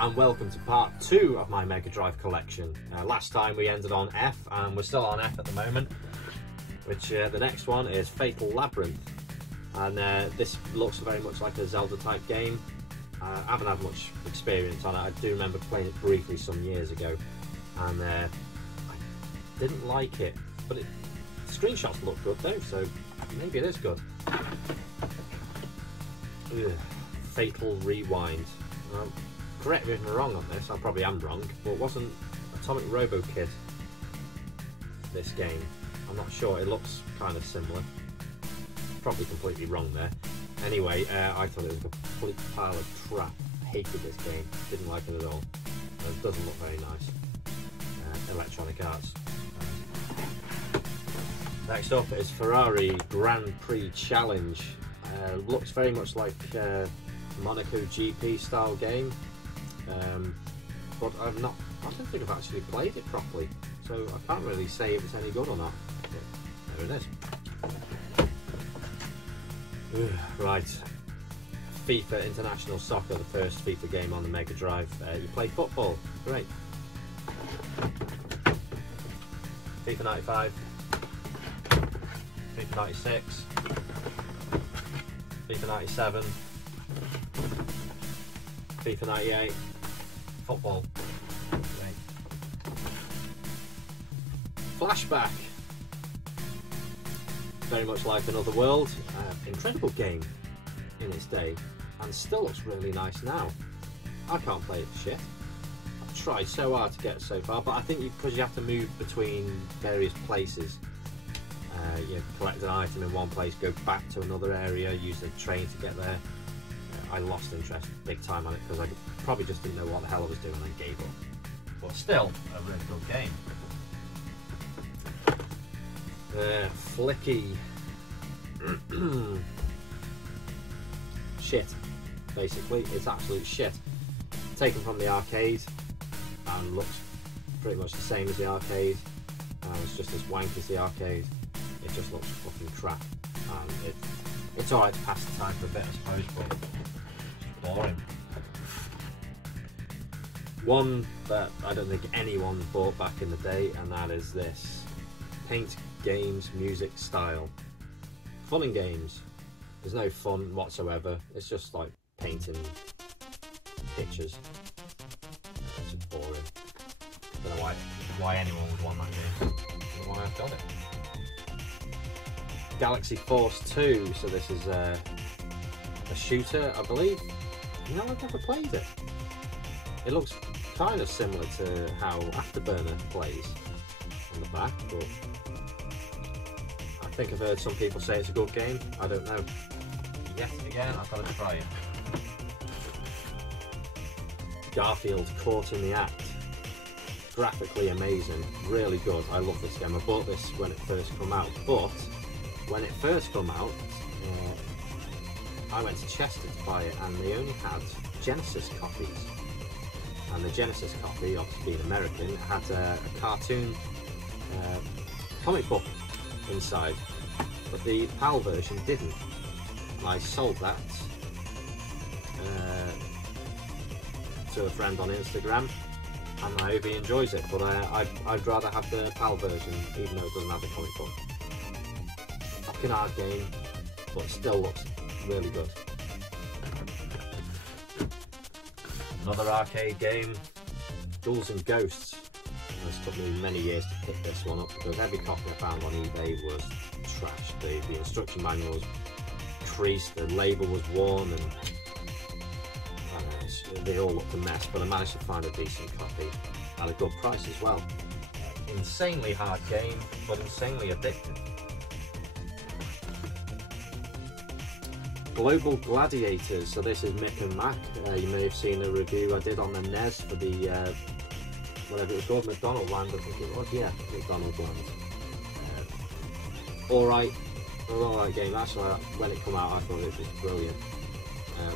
and welcome to part 2 of my Mega Drive collection. Last time we ended on F, and we're still on F at the moment, which the next one is Fatal Labyrinth, and this looks very much like a Zelda type game. I haven't had much experience on it. I do remember playing it briefly some years ago, and I didn't like it, but the screenshots look good though, so maybe it is good. Ugh. Fatal Rewind. Correct me if I'm wrong on this, I probably am wrong, but wasn't Atomic Robo Kid this game? I'm not sure, it looks kind of similar. Probably completely wrong there. Anyway, I thought it was a complete pile of crap. Hated this game, didn't like it at all. It doesn't look very nice. Electronic Arts. Next up is Ferrari Grand Prix Challenge. Looks very much like Monaco GP style game, but I don't think I've actually played it properly, so I can't really say if it's any good or not. But there it is. Right, FIFA International Soccer, the first FIFA game on the Mega Drive. You play football, great. FIFA 95, FIFA 96, FIFA 97, FIFA 98, football. Right. Flashback. Very much like Another World. Incredible game in its day, and still looks really nice now. I can't play it shit. I've tried so hard to get so far, but I think because you have to move between various places. You collect an item in one place, go back to another area, use the train to get there. I lost interest big time on it because I probably just didn't know what the hell I was doing and gave up. But still, a really good game. Flicky. Shit. Basically, it's absolute shit. Taken from the arcade and looks pretty much the same as the arcade. It's just as wank as the arcade. It just looks fucking crap, and it's alright to pass the time for a bit, I suppose, but it's boring. One that I don't think anyone bought back in the day, and that is this Paint Games Music Style. Fun and games. There's no fun whatsoever. It's just like painting pictures. It's just boring. I don't know why anyone would want that game. I don't know why I've got it. Galaxy Force 2, so this is a shooter, I believe. No, I've never played it. It looks kind of similar to how Afterburner plays on the back, but I think I've heard some people say it's a good game. I don't know. Yet again, I've got to try it. Garfield Caught in the Act. Graphically amazing, really good. I love this game. I bought this when it first came out, but when it first came out, I went to Chester to buy it, and they only had Genesis copies. And the Genesis copy, obviously being American, had a cartoon comic book inside, but the PAL version didn't. I sold that to a friend on Instagram, and I hope he enjoys it, but I'd rather have the PAL version, even though it doesn't have the comic book. Fucking hard game, but still looks really good. Another arcade game, Ghouls and Ghosts. This took me many years to pick this one up because every copy I found on eBay was trash. The instruction manual was creased, the label was worn, and I don't know, they all looked a mess, but I managed to find a decent copy at a good price as well. Insanely hard game, but insanely addictive. Global Gladiators, so this is Mick and Mac. You may have seen a review I did on the NES for the, whatever it was called, McDonald Land, I think it was, yeah, McDonald Land. Alright game, actually when it came out I thought it was brilliant,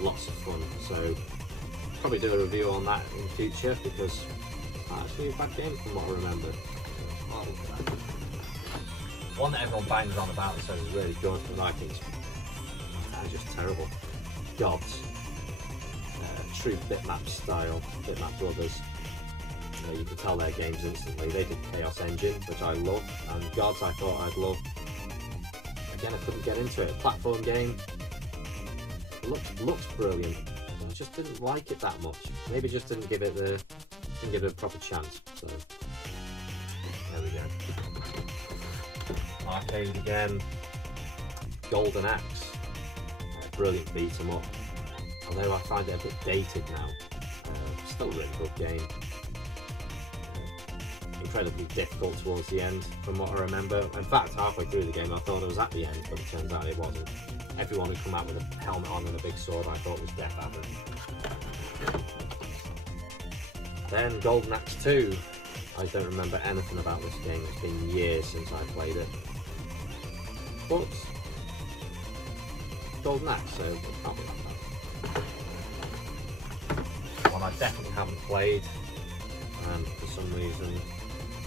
lots of fun, so probably do a review on that in future because it's not actually a bad game from what I remember. Oh, look at that. One that everyone bangs on about and says is really good, and I think it's just terrible. Gods. true bitmap style, bitmap brothers. You can tell their games instantly. They did Chaos Engine, which I love, and Gods I thought I'd love. Again, I couldn't get into it. Platform game, looks brilliant. I just didn't like it that much. Maybe just didn't give it a proper chance. So there we go. Arcade again. Golden Axe, brilliant beat 'em up. Although I find it a bit dated now. Still a really good game. Incredibly difficult towards the end, from what I remember. In fact, halfway through the game, I thought it was at the end, but it turns out it wasn't. Everyone who come out with a helmet on and a big sword, I thought was Death Adder. Then Golden Axe 2. I don't remember anything about this game. It's been years since I played it. But Golden Axe, so it can't be that bad. One I definitely haven't played, and for some reason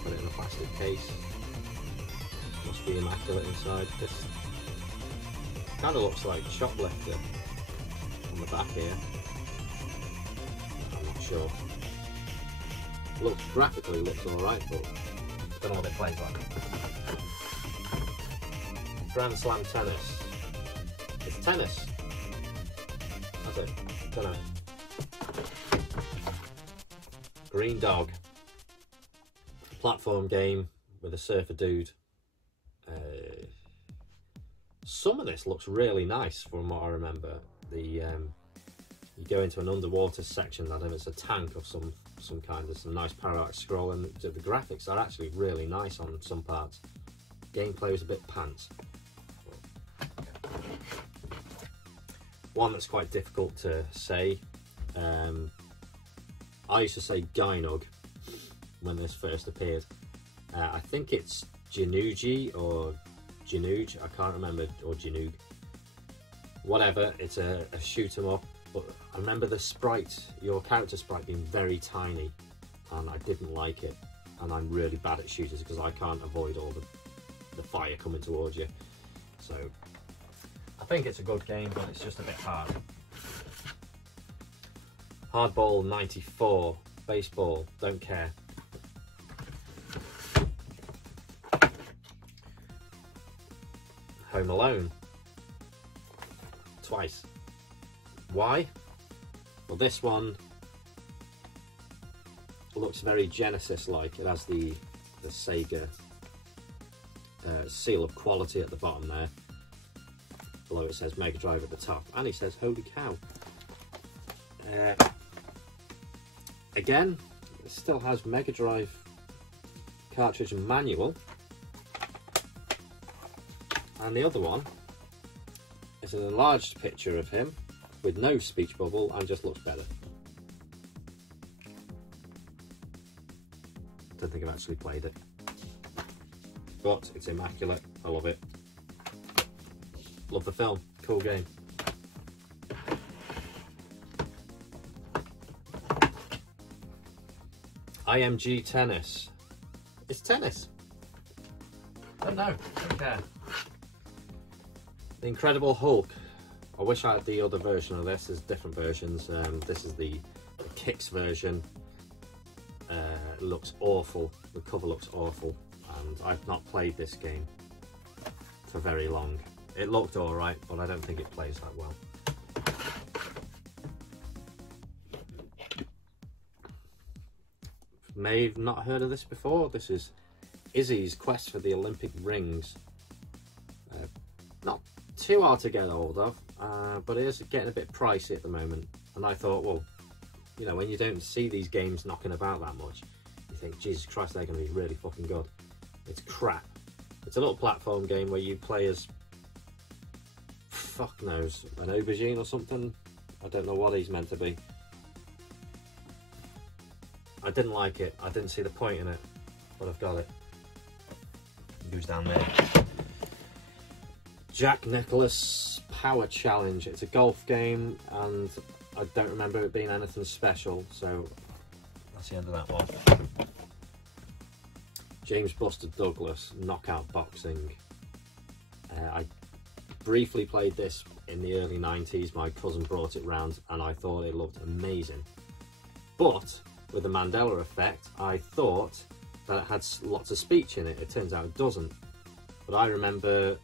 put it in a plastic case. Must be immaculate inside. This kind of looks like Shoplifter on the back here. I'm not sure. Graphically looks alright, but I don't know what it plays like. Grand Slam Tennis. It's tennis. That's it. Don't know. Green Dog. Platform game with a surfer dude. Some of this looks really nice from what I remember. You go into an underwater section. I don't know if it's a tank of some kind. There's some nice parallax scroll, and the graphics are actually really nice on some parts. Gameplay was a bit pants. One that's quite difficult to say. I used to say Gynog when this first appeared. I think it's Januji or Januj, I can't remember, or Janug. Whatever, it's a shoot 'em up, but I remember the sprite, your character sprite, being very tiny, and I didn't like it. And I'm really bad at shooters because I can't avoid all the fire coming towards you. So I think it's a good game, but it's just a bit hard. Hardball 94, baseball, don't care. Home Alone, twice. Why? Well, this one looks very Genesis-like. It has the Sega seal of quality at the bottom there. Below it says megadrive at the top, and it says holy cow. Again, it still has megadrive cartridge and manual. And the other one is an enlarged picture of him with no speech bubble and just looks better. Don't think I've actually played it, but it's immaculate. I love it. Love the film. Cool game. IMG Tennis. It's tennis. I don't know. Don't care. The Incredible Hulk. I wish I had the other version of this. There's different versions. This is the Kicks version. It looks awful. The cover looks awful, and I've not played this game for very long. It looked alright, but I don't think it plays that well. May have not heard of this before. This is Izzy's Quest for the Olympic Rings. Not too hard to get hold of, but it is getting a bit pricey at the moment. And I thought, well, you know, when you don't see these games knocking about that much, you think, Jesus Christ, they're going to be really fucking good. It's crap. It's a little platform game where you play as, fuck knows, an aubergine or something. I don't know what he's meant to be. I didn't like it. I didn't see the point in it, but I've got it. Who's down there? Jack Nicklaus Power Challenge. It's a golf game, and I don't remember it being anything special, so that's the end of that one. James Buster Douglas Knockout Boxing. I briefly played this in the early 90s. My cousin brought it round and I thought it looked amazing. But with the Mandela effect, I thought that it had lots of speech in it. It turns out it doesn't. But I remember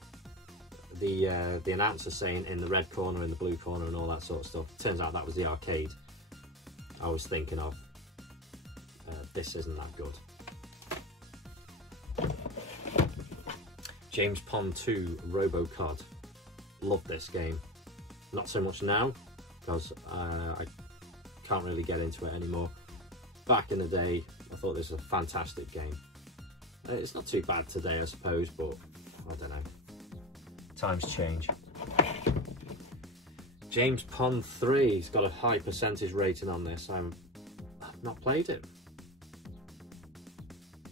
the announcer saying in the red corner, in the blue corner and all that sort of stuff. Turns out that was the arcade I was thinking of. This isn't that good. James Pond 2 RoboCod. Love this game. Not so much now, because I can't really get into it anymore. Back in the day, I thought this was a fantastic game. It's not too bad today, I suppose, but I don't know. Times change. James Pond 3 has got a high percentage rating on this. I've not played it.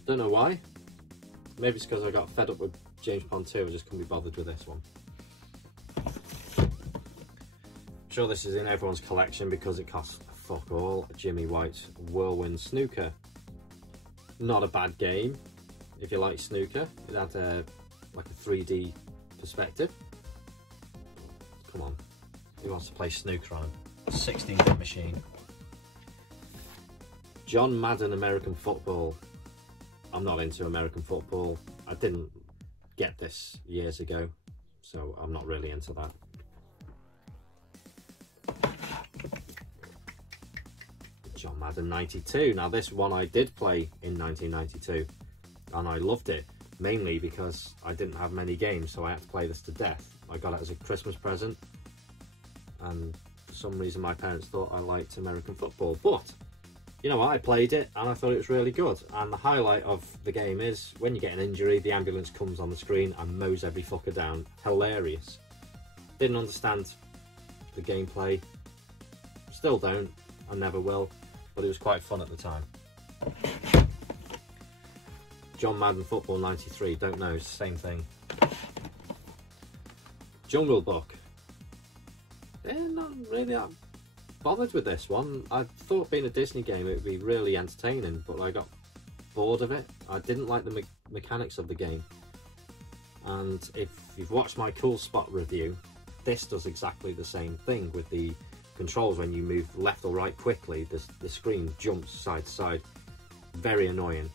Don't know why. Maybe it's because I got fed up with James Pond 2. I just couldn't be bothered with this one. I'm sure this is in everyone's collection because it costs fuck all. Jimmy White's Whirlwind Snooker. Not a bad game if you like snooker. It had like a 3D perspective. Come on, who wants to play snooker on a 16-bit machine? John Madden American Football. I'm not into American football. I didn't get this years ago, so I'm not really into that. John Madden 92. Now this one I did play in 1992 and I loved it, mainly because I didn't have many games, so I had to play this to death. I got it as a Christmas present and for some reason my parents thought I liked American football, but you know what, I played it and I thought it was really good. And the highlight of the game is when you get an injury, the ambulance comes on the screen and mows every fucker down. Hilarious. Didn't understand the gameplay, still don't, I never will, but it was quite fun at the time. John Madden Football 93, don't know, it's the same thing. Jungle Book. Not really that bothered with this one. I thought being a Disney game it would be really entertaining, but I got bored of it. I didn't like the mechanics of the game. And if you've watched my Cool Spot review, this does exactly the same thing with the controls. When you move left or right quickly, the screen jumps side to side. Very annoying,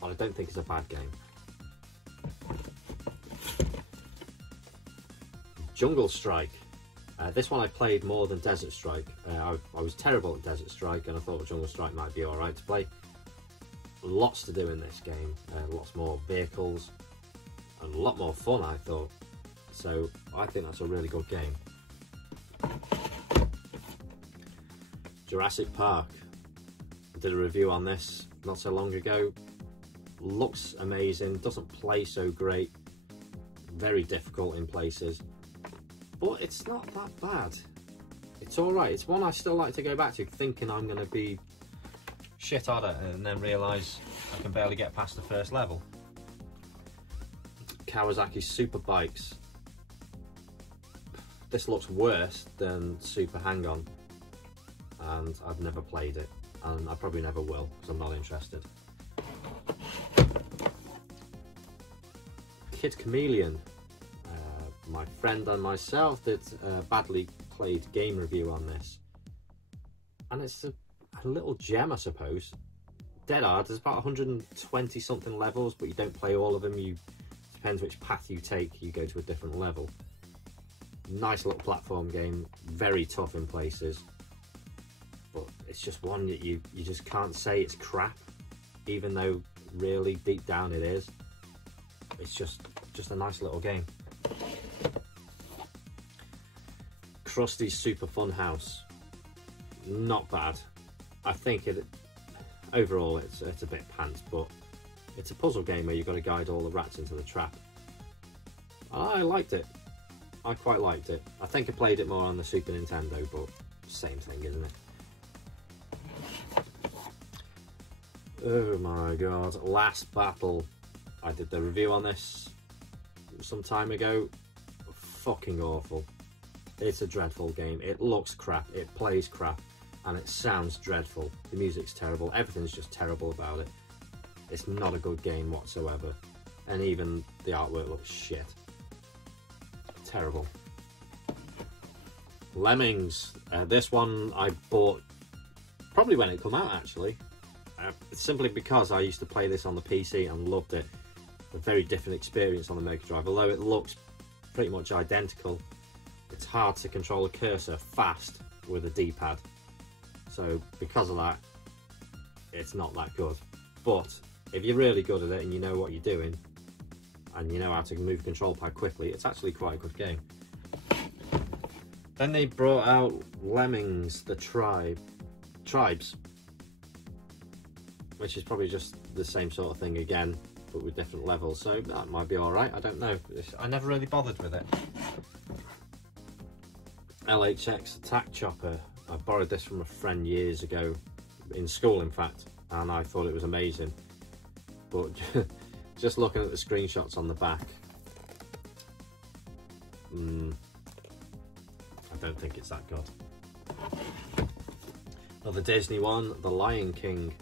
but I don't think it's a bad game. Jungle Strike. This one I played more than Desert Strike. I was terrible at Desert Strike and I thought Jungle Strike might be alright to play. Lots to do in this game, lots more vehicles and a lot more fun I thought. So I think that's a really good game. Jurassic Park. I did a review on this not so long ago. Looks amazing, doesn't play so great, very difficult in places. But it's not that bad. It's alright. It's one I still like to go back to, thinking I'm going to be shit at it and then realise I can barely get past the first level. Kawasaki Super Bikes. This looks worse than Super Hang-On and I've never played it and I probably never will because I'm not interested. Kid Chameleon. My friend and myself did a badly played game review on this, and it's a little gem I suppose. Dead hard. There's about 120 something levels, but you don't play all of them. Depends which path you take, you go to a different level. Nice little platform game, very tough in places, but it's just one that you just can't say it's crap, even though really deep down it is. It's just a nice little game. Krusty's Super Fun House. Not bad. I think overall it's a bit pants, but it's a puzzle game where you've got to guide all the rats into the trap. I liked it. I quite liked it. I think I played it more on the Super Nintendo, but same thing, isn't it? Oh my god, Last Battle. I did the review on this some time ago. Fucking awful. It's a dreadful game. It looks crap, it plays crap, and it sounds dreadful. The music's terrible, everything's just terrible about it. It's not a good game whatsoever, and even the artwork looks shit. terrible. Lemmings. This one I bought probably when it came out, actually. Simply because I used to play this on the PC and loved it. A very different experience on the Mega Drive. Although it looks pretty much identical, it's hard to control a cursor fast with a D-pad. So because of that, it's not that good. But if you're really good at it and you know what you're doing, and you know how to move control pad quickly, it's actually quite a good game. Then they brought out Lemmings, the Tribes, which is probably just the same sort of thing again, but with different levels, so that might be alright, I don't know. I never really bothered with it. LHX Attack Chopper. I borrowed this from a friend years ago, in school in fact, and I thought it was amazing. But just looking at the screenshots on the back, I don't think it's that good. Another Disney one, The Lion King.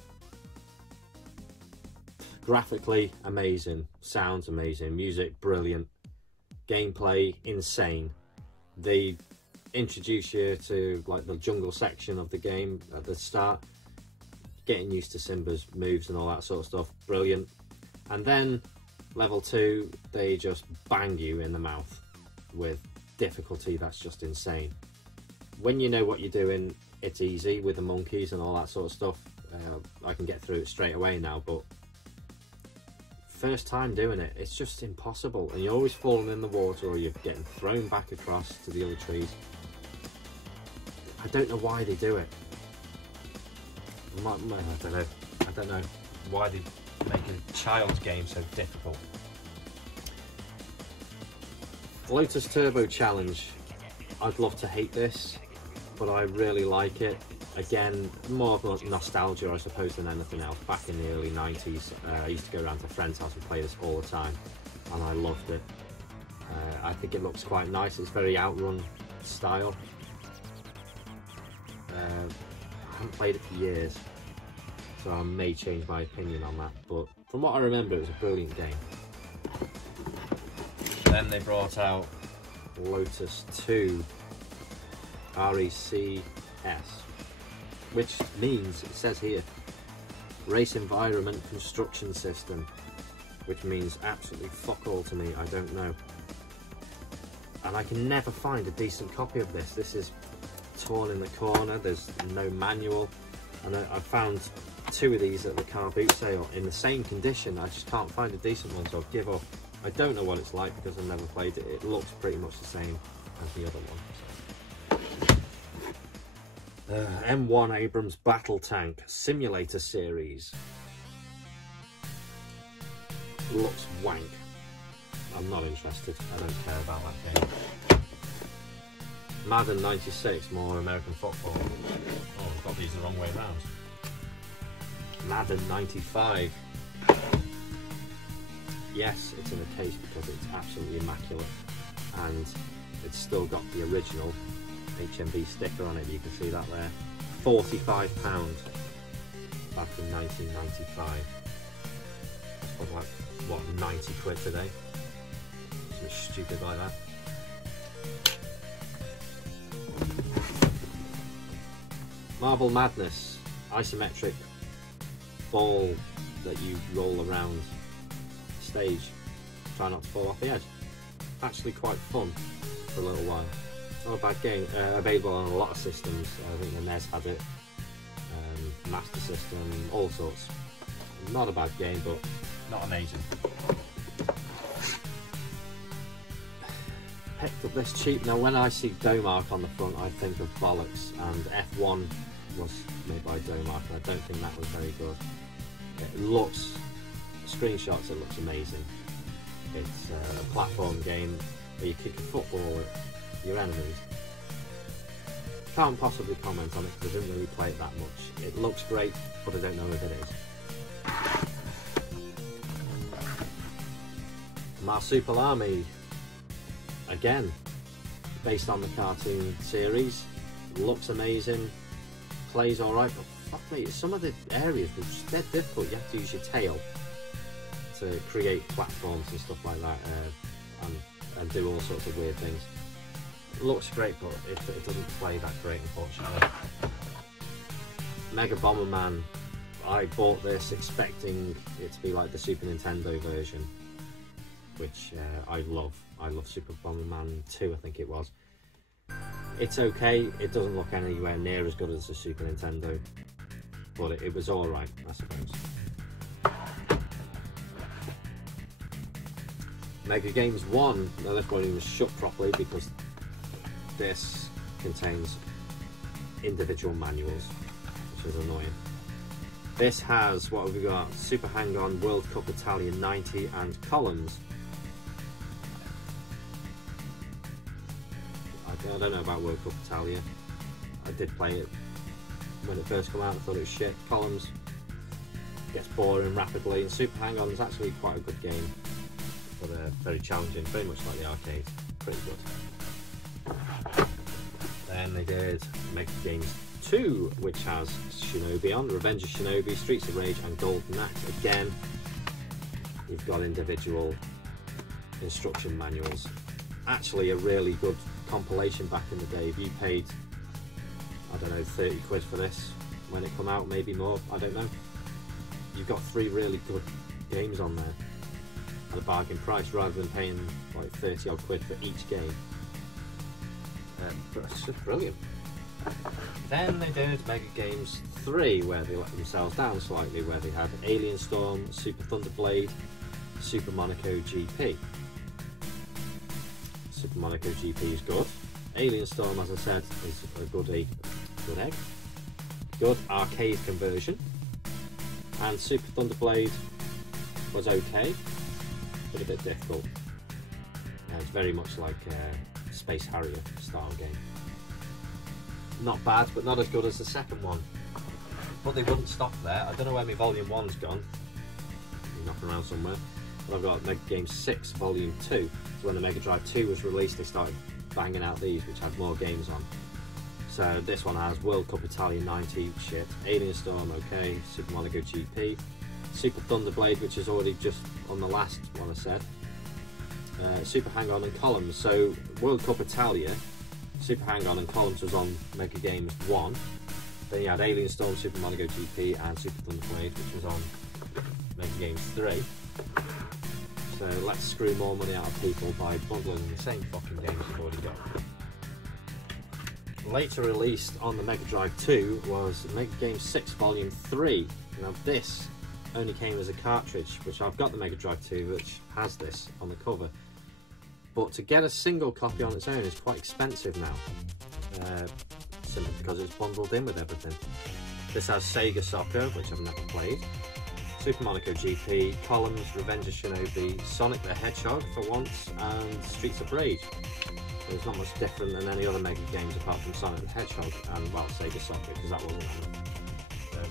Graphically amazing, sounds amazing, music brilliant, gameplay insane. They introduce you to like the jungle section of the game at the start, getting used to Simba's moves and all that sort of stuff, brilliant. And then level 2, they just bang you in the mouth with difficulty that's just insane. When you know what you're doing, it's easy with the monkeys and all that sort of stuff. I can get through it straight away now, but first time doing it, it's just impossible, and you're always falling in the water or you're getting thrown back across to the other trees. I don't know why they do it. I don't know why they make a child's game so difficult. Lotus Turbo Challenge. I'd love to hate this, but I really like it. Again, more of nostalgia, I suppose, than anything else. Back in the early 90s, I used to go around to friends' house and play this all the time, and I loved it. I think it looks quite nice. It's very Outrun style. I haven't played it for years, so I may change my opinion on that, but from what I remember, it was a brilliant game. Then they brought out Lotus 2 RECS, which means, it says here, Race Environment Construction System, which means absolutely fuck all to me, I don't know. And I can never find a decent copy of this. This is torn in the corner, there's no manual, and I found 2 of these at the car boot sale in the same condition. I just can't find a decent one, so I've give up. I don't know what it's like because I've never played it. It looks pretty much the same as the other one. M1 Abrams Battle Tank Simulator Series. Looks wank. I'm not interested. I don't care about that game. Madden 96, more American football. Oh, I've got these the wrong way around. Madden 95. Yes, it's in a case because it's absolutely immaculate, and it's still got the original HMV sticker on it. You can see that there. £45 back in 1995. That's probably like, what, 90 quid today? Something stupid like that. Marble Madness, isometric ball that you roll around the stage. Try not to fall off the edge. Actually quite fun for a little while. Not a bad game. Available on a lot of systems. I think the NES had it. Master System, all sorts. Not a bad game, but not amazing. Picked up this cheap. Now when I see Domark on the front, I think of bollocks, and F1 was made by Domark, and I don't think that was very good. It looks, screenshots, it looks amazing. It's a platform game where you kick a football at your enemies. Can't possibly comment on it because I didn't really play it that much. It looks great, but I don't know if it is. Marsupial Army, again, based on the cartoon series. Looks amazing, plays alright, but fuck me, some of the areas were just dead difficult. You have to use your tail to create platforms and stuff like that. and do all sorts of weird things. It looks great, but it doesn't play that great, unfortunately. Mega Bomberman, I bought this expecting it to be like the Super Nintendo version, which I love. I love Super Bomberman 2, I think it was. It's okay, it doesn't look anywhere near as good as the Super Nintendo, but it was alright, I suppose. Mega Games 1, now this one was shut properly because this contains individual manuals, which is annoying. This has, what have we got? Super Hang-On, World Cup Italia 90 and columns. I don't know about World Cup Italia. I did play it when it first came out. I thought it was shit. Columns gets boring rapidly, and Super Hang-On is actually quite a good game, but very challenging, very much like the arcade. Pretty good. Then they did Mega Games 2, which has Shinobi on, Revenge of Shinobi, Streets of Rage and Golden Axe. Again, you've got individual instruction manuals. Actually a really good compilation back in the day. If you paid, I don't know, 30 quid for this when it come out, maybe more, I don't know. You've got 3 really good games on there at a bargain price rather than paying like 30 odd quid for each game. But it's just brilliant. Then they did Mega Games 3, where they let themselves down slightly, where they had Alien Storm, Super Thunderblade, Super Monaco GP. Super Monaco GP is good. Alien Storm, as I said, is a good arcade conversion. And Super Thunderblade was okay, but a bit difficult. It's very much like a Space Harrier style game. Not bad, but not as good as the second one. But they wouldn't stop there. I don't know where my Volume 1's gone. It's knocking around somewhere. But I've got Mega Games 6 Volume 2. So when the Mega Drive 2 was released, they started banging out these, which had more games on. So this one has World Cup Italia 90, shit. Alien Storm, okay. Super Monaco GP. Super Thunderblade, which is already just on the last one I said. Super Hang-On and Columns. So World Cup Italia, Super Hang-On and Columns was on Mega Games 1. Then you had Alien Storm, Super Monaco GP and Super Thunderblade, which was on Mega Games 3. So let's screw more money out of people by bundling the same fucking games you've already got. Later released on the Mega Drive 2 was Mega Games 6 Volume 3. Now this only came as a cartridge, which I've got the Mega Drive 2, which has this on the cover. But to get a single copy on its own is quite expensive now, simply because it's bundled in with everything. This has Sega Soccer, which I've never played, Super Monaco GP, Columns, Revenge of Shinobi, Sonic the Hedgehog for once, and Streets of Rage. So it's not much different than any other Mega games apart from Sonic the Hedgehog and, well, Sega Soccer, because that wasn't on it. So, I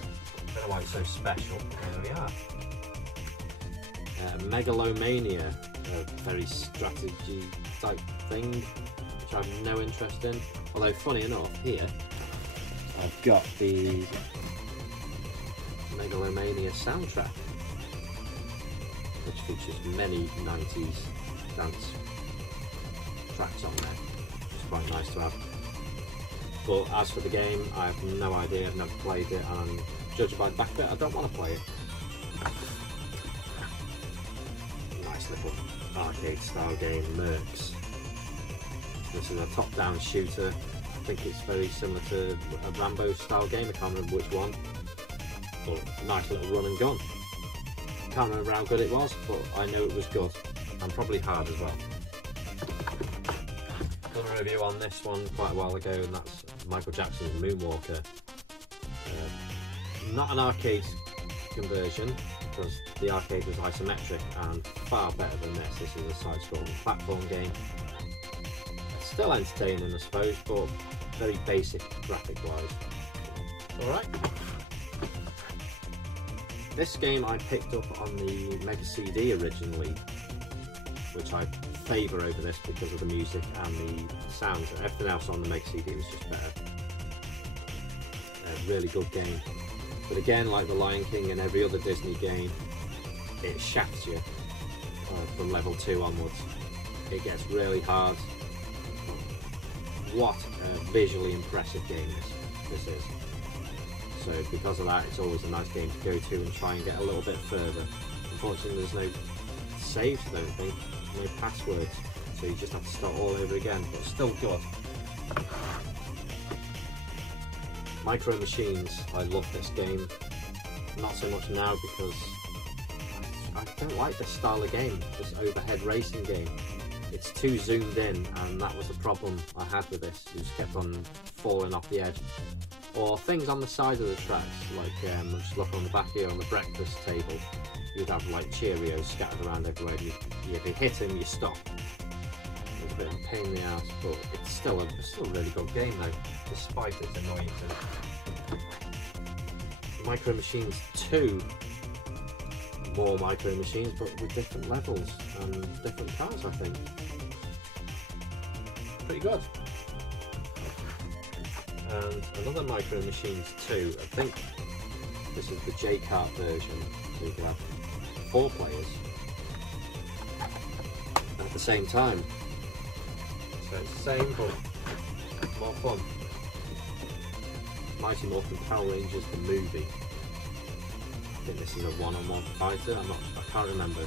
don't know why it's so special, but there we are. Megalomania, a very strategy type thing, which I have no interest in. Although, funny enough, here I've got the Megalomania soundtrack, which features many 90s dance tracks on there. It's quite nice to have. But as for the game, I have no idea, I've never played it, and judging by the back of it, I don't want to play it. Nice little arcade style game, Mercs. This is a top-down shooter. I think it's very similar to a Rambo style game, I can't remember which one. But nice little run and gun. Can't remember how good it was, but I know it was good. And probably hard as well. Done a review on this one quite a while ago, and that's Michael Jackson's Moonwalker. Not an arcade conversion, because the arcade was isometric and far better than this. This is a side-scrolling platform game. Still entertaining, I suppose, but very basic graphic-wise. Alright. This game I picked up on the Mega CD originally, which I favour over this because of the music and the sound. Everything else on the Mega CD was just better. A really good game. But again, like the Lion King and every other Disney game, it shafts you from level 2 onwards. it gets really hard. What a visually impressive game this is. So because of that, it's always a nice game to go to and try and get a little bit further. Unfortunately, there's no saves, I don't think, no passwords, so you just have to start all over again, but still good. Micro Machines, I love this game. Not so much now because I don't like this style of game, this overhead racing game. It's too zoomed in, and that was the problem I had with this. You just kept on falling off the edge. Or things on the side of the tracks, like just look on the back here on the breakfast table, you'd have like Cheerios scattered around everywhere. If you hit them, you stop. It's a bit of a pain in the ass, but it's still a really good game though, despite its annoyances. Micro Machines 2, more Micro Machines, but with different levels and different cars, I think. Pretty good. And another Micro Machines 2, I think this is the J-Kart version, so you can have 4 players at the same time. So it's the same, but more fun. Mighty Morphin Power Rangers the movie. I think this is a one-on-one fighter. I can't remember.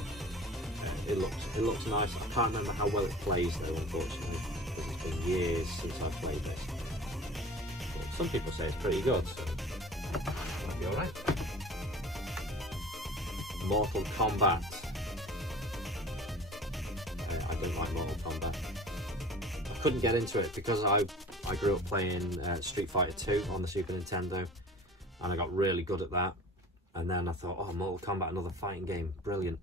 It looks nice. I can't remember how well it plays though, unfortunately, because it's been years since I've played this. But some people say it's pretty good, so it might be alright. Mortal Kombat. I don't like Mortal Kombat. I couldn't get into it because I grew up playing Street Fighter 2 on the Super Nintendo, and I got really good at that. And then I thought, oh, Mortal Kombat, another fighting game, brilliant.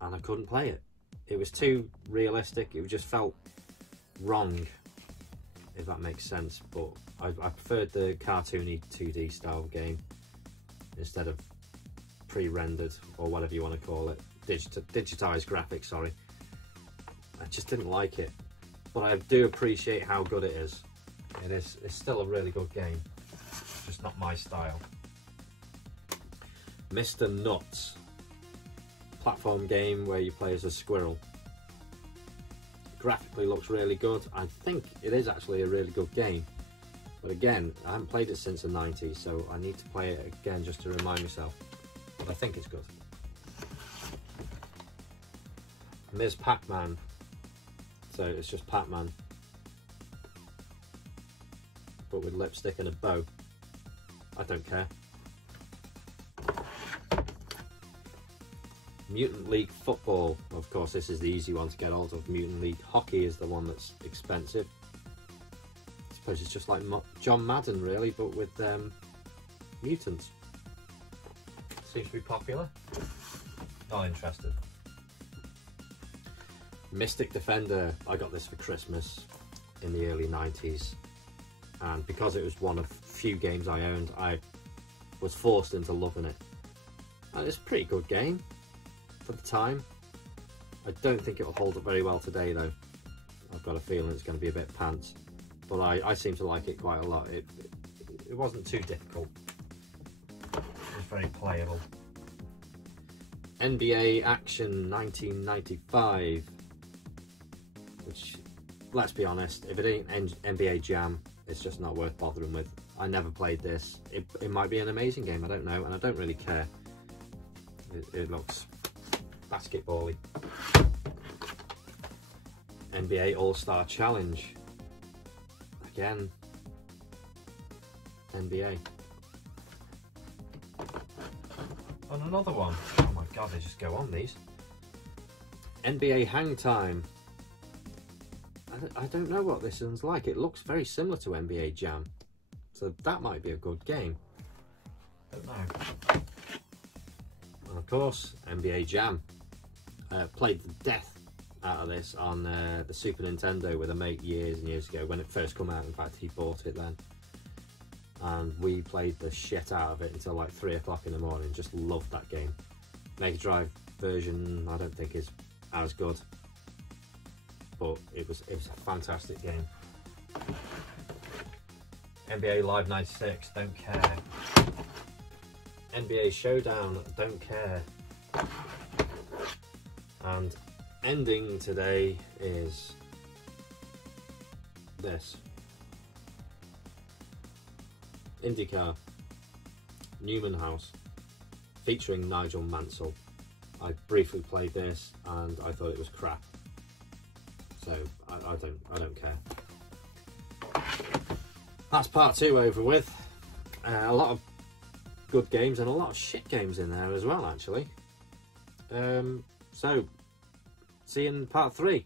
And I couldn't play it. It was too realistic. It just felt wrong, if that makes sense. But I preferred the cartoony 2D style game instead of pre-rendered, or whatever you want to call it, digitized graphics, sorry. I just didn't like it. But I do appreciate how good it is. It's still a really good game, just not my style. Mr. Nuts, platform game where you play as a squirrel. Graphically looks really good. I think it is actually a really good game. But again, I haven't played it since the 90s, so I need to play it again just to remind myself. But I think it's good. Ms. Pac-Man. So it's just Pac-Man, but with lipstick and a bow. I don't care. Mutant League Football. Of course, this is the easy one to get hold of. Mutant League Hockey is the one that's expensive. I suppose it's just like John Madden, really, but with mutants. Seems to be popular. Not interested. Mystic Defender. I got this for Christmas in the early 90s, and because it was one of few games I owned, I was forced into loving it. And it's a pretty good game for the time. I don't think it will hold up very well today though. I've got a feeling it's going to be a bit pants, but I seem to like it quite a lot. It wasn't too difficult. It was very playable. NBA Action 1995. Which, let's be honest, if it ain't NBA Jam, it's just not worth bothering with. I never played this. It might be an amazing game, I don't know, and I don't really care. It looks basketball-y. NBA All-Star Challenge. Again, NBA. And another one. Oh my god, they just go on these. NBA Hang Time. I don't know what this one's like. It looks very similar to NBA Jam, so that might be a good game. Don't know. And of course, NBA Jam. Played the death out of this on the Super Nintendo with a mate years and years ago when it first came out. In fact, he bought it then, and we played the shit out of it until like 3 o'clock in the morning. Just loved that game. Megadrive version I don't think is as good, but it was a fantastic game. NBA Live 96, don't care. NBA Showdown, don't care. And ending today is this. IndyCar, Newman House, featuring Nigel Mansell. I briefly played this and I thought it was crap. So I don't care. That's part 2 over with. A lot of good games and a lot of shit games in there as well, actually. So see you in part 3.